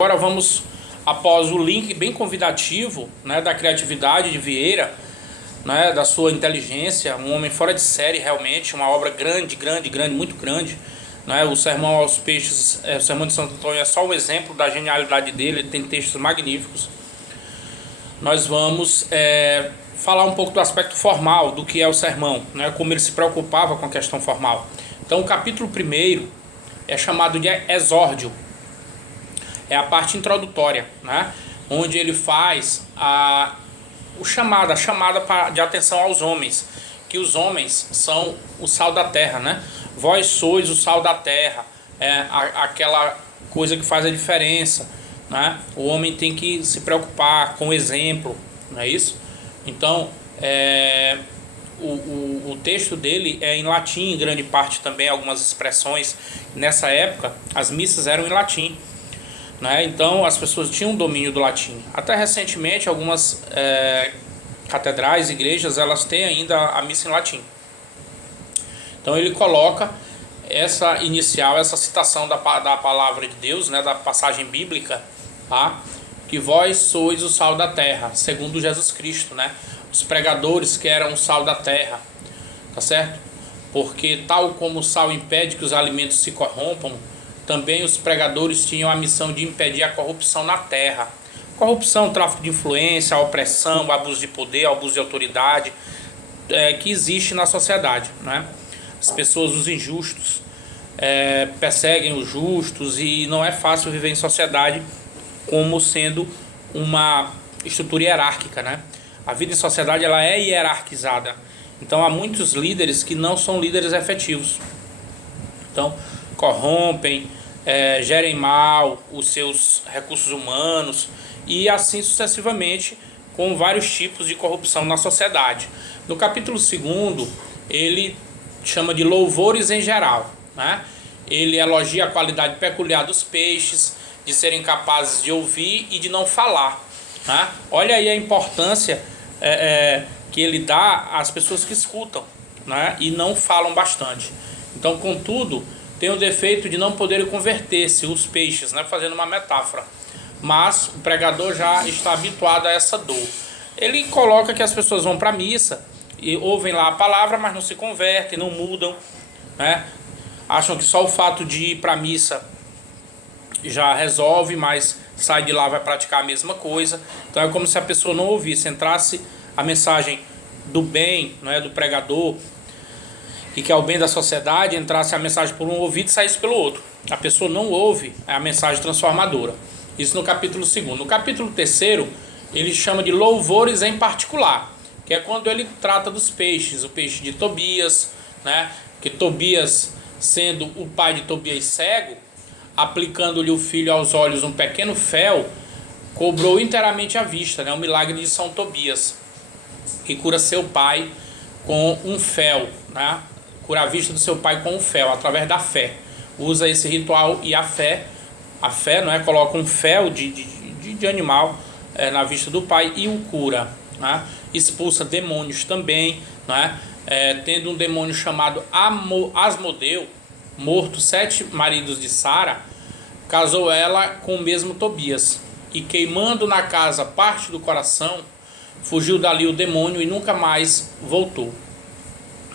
Agora vamos, após o link bem convidativo, né, da criatividade de Vieira, né, da sua inteligência, um homem fora de série realmente, uma obra grande, muito grande, né, o Sermão aos Peixes, o Sermão de Santo Antônio é só um exemplo da genialidade dele, ele tem textos magníficos. Nós vamos falar um pouco do aspecto formal, do que é o sermão, né, como ele se preocupava com a questão formal. Então o capítulo 1 é chamado de exórdio. É a parte introdutória, né? Onde ele faz a chamada de atenção aos homens, que os homens são o sal da terra, né? Vós sois o sal da terra, aquela coisa que faz a diferença, né? O homem tem que se preocupar com o exemplo, não é isso? Então, o texto dele é em latim, em grande parte também, algumas expressões. Nessa época, as missas eram em latim, né? Então as pessoas tinham domínio do latim. Até recentemente algumas catedrais, igrejas, elas têm ainda a missa em latim. Então ele coloca essa inicial, essa citação da palavra de Deus, né, da passagem bíblica, tá? Que vós sois o sal da terra, segundo Jesus Cristo, né? Os pregadores que eram o sal da terra, tá certo? Porque tal como o sal impede que os alimentos se corrompam, também os pregadores tinham a missão de impedir a corrupção na terra. Corrupção, tráfico de influência, opressão, abuso de poder, abuso de autoridade, que existe na sociedade, né? As pessoas, os injustos, perseguem os justos, e não é fácil viver em sociedade como sendo uma estrutura hierárquica, né? A vida em sociedade ela é hierarquizada. Então há muitos líderes que não são líderes efetivos. Então corrompem, gerem mal os seus recursos humanos e assim sucessivamente, com vários tipos de corrupção na sociedade. No capítulo 2 ele chama de louvores em geral, né? Ele elogia a qualidade peculiar dos peixes, de serem capazes de ouvir e de não falar, né? Olha aí a importância que ele dá às pessoas que escutam, né, e não falam bastante. Então, contudo, tem o defeito de não poderem converter-se, os peixes, né, fazendo uma metáfora. Mas o pregador já está habituado a essa dor. Ele coloca que as pessoas vão para a missa e ouvem lá a palavra, mas não se convertem, não mudam, né? Acham que só o fato de ir para a missa já resolve, mas sai de lá, vai praticar a mesma coisa. Então é como se a pessoa não ouvisse, entrasse a mensagem do bem, né, do pregador, e que é o bem da sociedade, entrasse a mensagem por um ouvido e saísse pelo outro. A pessoa não ouve a mensagem transformadora. Isso no capítulo 2. No capítulo 3, ele chama de louvores em particular, que é quando ele trata dos peixes, o peixe de Tobias, né, que Tobias, sendo o pai de Tobias cego, aplicando-lhe o filho aos olhos um pequeno fel, cobrou inteiramente a vista, né, o milagre de São Tobias, que cura seu pai com um fel, né? Cura a vista do seu pai com um fel, através da fé. Usa esse ritual e a fé, não é? Coloca um fel de animal na vista do pai e o cura, né? Expulsa demônios também, né? Tendo um demônio chamado Asmodeu, morto 7 maridos de Sara, casou ela com o mesmo Tobias, e queimando na casa parte do coração, fugiu dali o demônio e nunca mais voltou.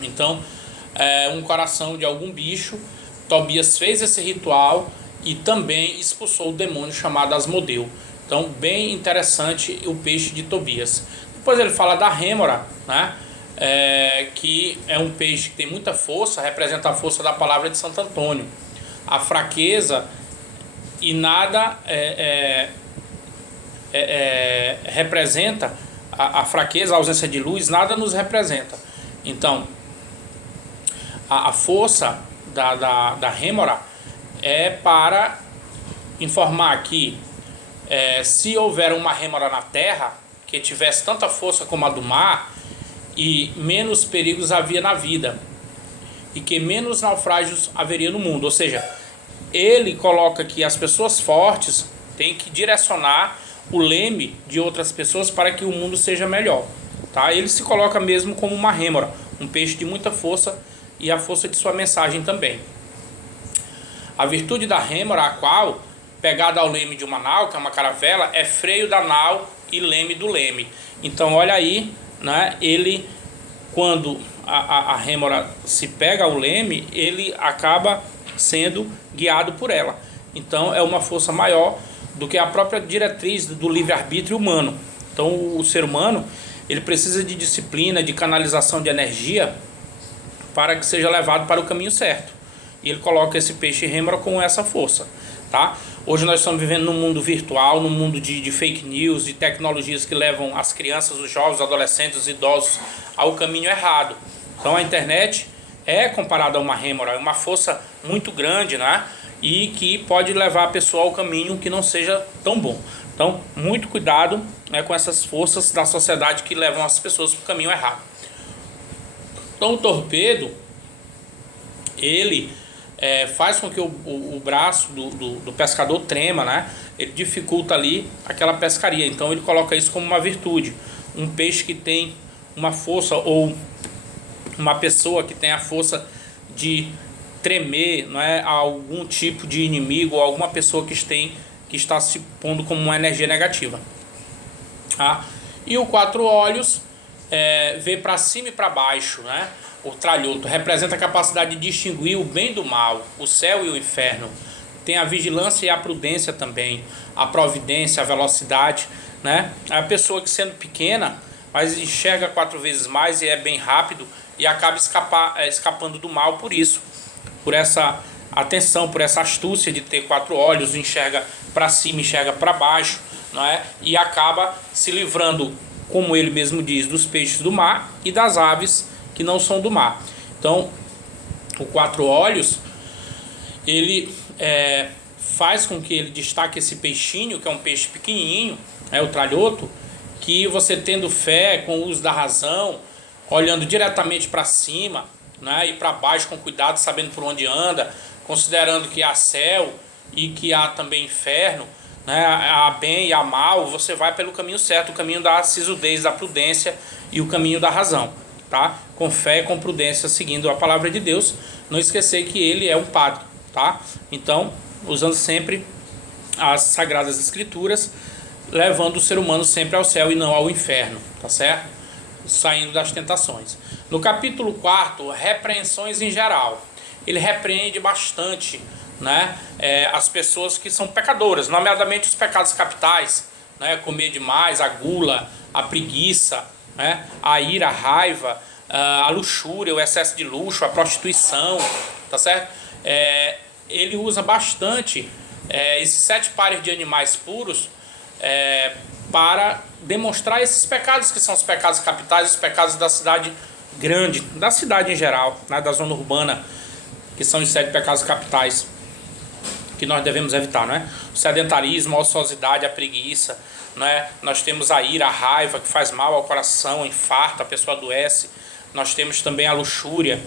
Então, um coração de algum bicho, Tobias fez esse ritual e também expulsou o demônio chamado Asmodeu. Então, bem interessante o peixe de Tobias. Depois ele fala da rêmora, né? Que é um peixe que tem muita força, representa a força da palavra de Santo Antônio. A fraqueza e nada representa a fraqueza, a ausência de luz, nada nos representa. Então, a força da rêmora é para informar que se houver uma rêmora na terra que tivesse tanta força como a do mar, e menos perigos havia na vida, e que menos naufrágios haveria no mundo. Ou seja, ele coloca que as pessoas fortes têm que direcionar o leme de outras pessoas para que o mundo seja melhor, tá? Ele se coloca mesmo como uma rêmora, um peixe de muita força, e a força de sua mensagem também. A virtude da rêmora, a qual pegada ao leme de uma nau, que é uma caravela, é freio da nau e leme do leme. Então olha aí, né, ele, quando a rêmora se pega ao leme, ele acaba sendo guiado por ela. Então é uma força maior do que a própria diretriz do livre-arbítrio humano. Então o ser humano, ele precisa de disciplina, de canalização de energia para que seja levado para o caminho certo. E ele coloca esse peixe rêmora com essa força, tá? Hoje nós estamos vivendo num mundo virtual, num mundo de fake news, de tecnologias que levam as crianças, os jovens, os adolescentes, os idosos ao caminho errado. Então a internet é comparada a uma rêmora, é uma força muito grande, né? E que pode levar a pessoa ao caminho que não seja tão bom. Então, muito cuidado, né, com essas forças da sociedade que levam as pessoas para o caminho errado. Então o torpedo, ele faz com que o braço do pescador trema, né? Ele dificulta ali aquela pescaria. Então ele coloca isso como uma virtude. Um peixe que tem uma força, ou uma pessoa que tem a força de tremer, não é, a algum tipo de inimigo, ou alguma pessoa que está se pondo como uma energia negativa. Tá? E o quatro olhos vê para cima e para baixo, né? O tralhoto representa a capacidade de distinguir o bem do mal, o céu e o inferno. Tem a vigilância e a prudência também, a providência, a velocidade, né? A pessoa que, sendo pequena, mas enxerga 4 vezes mais e é bem rápido e acaba escapando do mal por isso, por essa atenção, por essa astúcia de ter 4 olhos, enxerga para cima, enxerga para baixo, não é? E acaba se livrando, como ele mesmo diz, dos peixes do mar e das aves que não são do mar. Então, o 4 olhos, ele faz com que ele destaque esse peixinho, que é um peixe pequenininho, o tralhoto, que você tendo fé, com o uso da razão, olhando diretamente para cima, né, e para baixo com cuidado, sabendo por onde anda, considerando que há céu e que há também inferno, né, há bem e há mal, você vai pelo caminho certo, o caminho da sisudez, da prudência e o caminho da razão. Tá? Com fé e com prudência, seguindo a palavra de Deus. Não esquecer que ele é um padre, tá? Então, usando sempre as Sagradas Escrituras, levando o ser humano sempre ao céu e não ao inferno, tá certo? Saindo das tentações. No capítulo 4, repreensões em geral. Ele repreende bastante, né, as pessoas que são pecadoras, nomeadamente os pecados capitais, né, comer demais, a gula, a preguiça, né, a ira, a raiva, a luxúria, o excesso de luxo, a prostituição, tá certo? Ele usa bastante esses 7 pares de animais puros para demonstrar esses pecados que são os pecados capitais, os pecados da cidade grande, da cidade em geral, né, da zona urbana, que são os 7 pecados capitais que nós devemos evitar, né? O sedentarismo, a ociosidade, a preguiça, né? Nós temos a ira, a raiva, que faz mal ao coração, infarta, a pessoa adoece. Nós temos também a luxúria,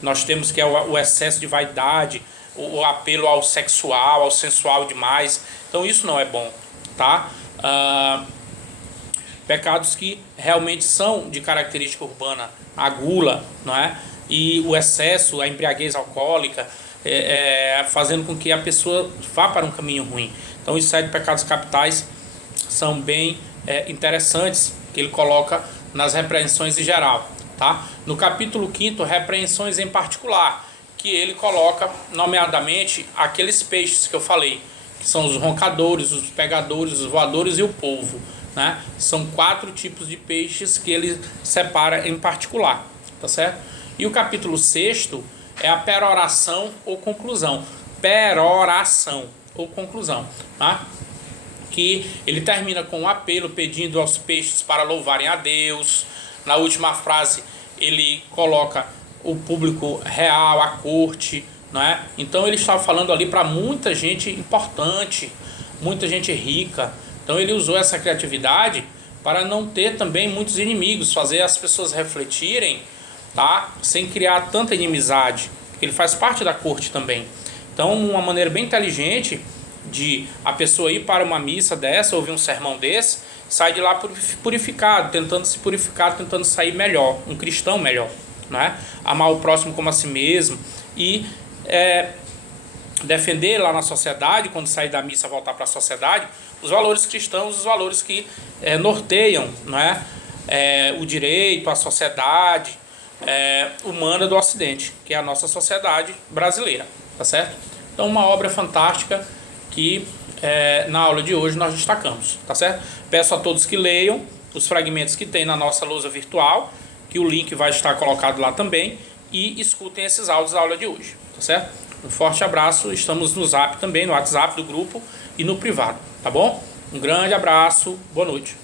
nós temos que é o excesso de vaidade, o apelo ao sexual, ao sensual demais. Então isso não é bom, tá? Pecados que realmente são de característica urbana, a gula, não é? E o excesso, a embriaguez alcoólica, fazendo com que a pessoa vá para um caminho ruim. Então os 7 pecados capitais são bem interessantes, que ele coloca nas repreensões em geral, tá? No capítulo 5, repreensões em particular, que ele coloca nomeadamente aqueles peixes que eu falei, que são os roncadores, os pegadores, os voadores e o polvo, né? São 4 tipos de peixes que ele separa em particular, tá certo? E o capítulo 6 é a peroração ou conclusão. Peroração ou conclusão, tá? Que ele termina com um apelo pedindo aos peixes para louvarem a Deus. Na última frase ele coloca o público real, a corte, não é? Então ele está falando ali para muita gente importante, muita gente rica. Então ele usou essa criatividade para não ter também muitos inimigos, fazer as pessoas refletirem, tá? Sem criar tanta inimizade. Ele faz parte da corte também. Então uma maneira bem inteligente de a pessoa ir para uma missa dessa, ouvir um sermão desse, sai de lá purificado, tentando se purificar, tentando sair melhor, um cristão melhor, né? Amar o próximo como a si mesmo e defender lá na sociedade, quando sair da missa voltar para a sociedade, os valores cristãos, os valores que norteiam, não é? O direito, a sociedade humana do Ocidente, que é a nossa sociedade brasileira, tá certo? Então uma obra fantástica que na aula de hoje nós destacamos, tá certo? Peço a todos que leiam os fragmentos que tem na nossa lousa virtual, que o link vai estar colocado lá também, e escutem esses áudios da aula de hoje, tá certo? Um forte abraço, estamos no Zap também, no WhatsApp do grupo e no privado, tá bom? Um grande abraço, boa noite.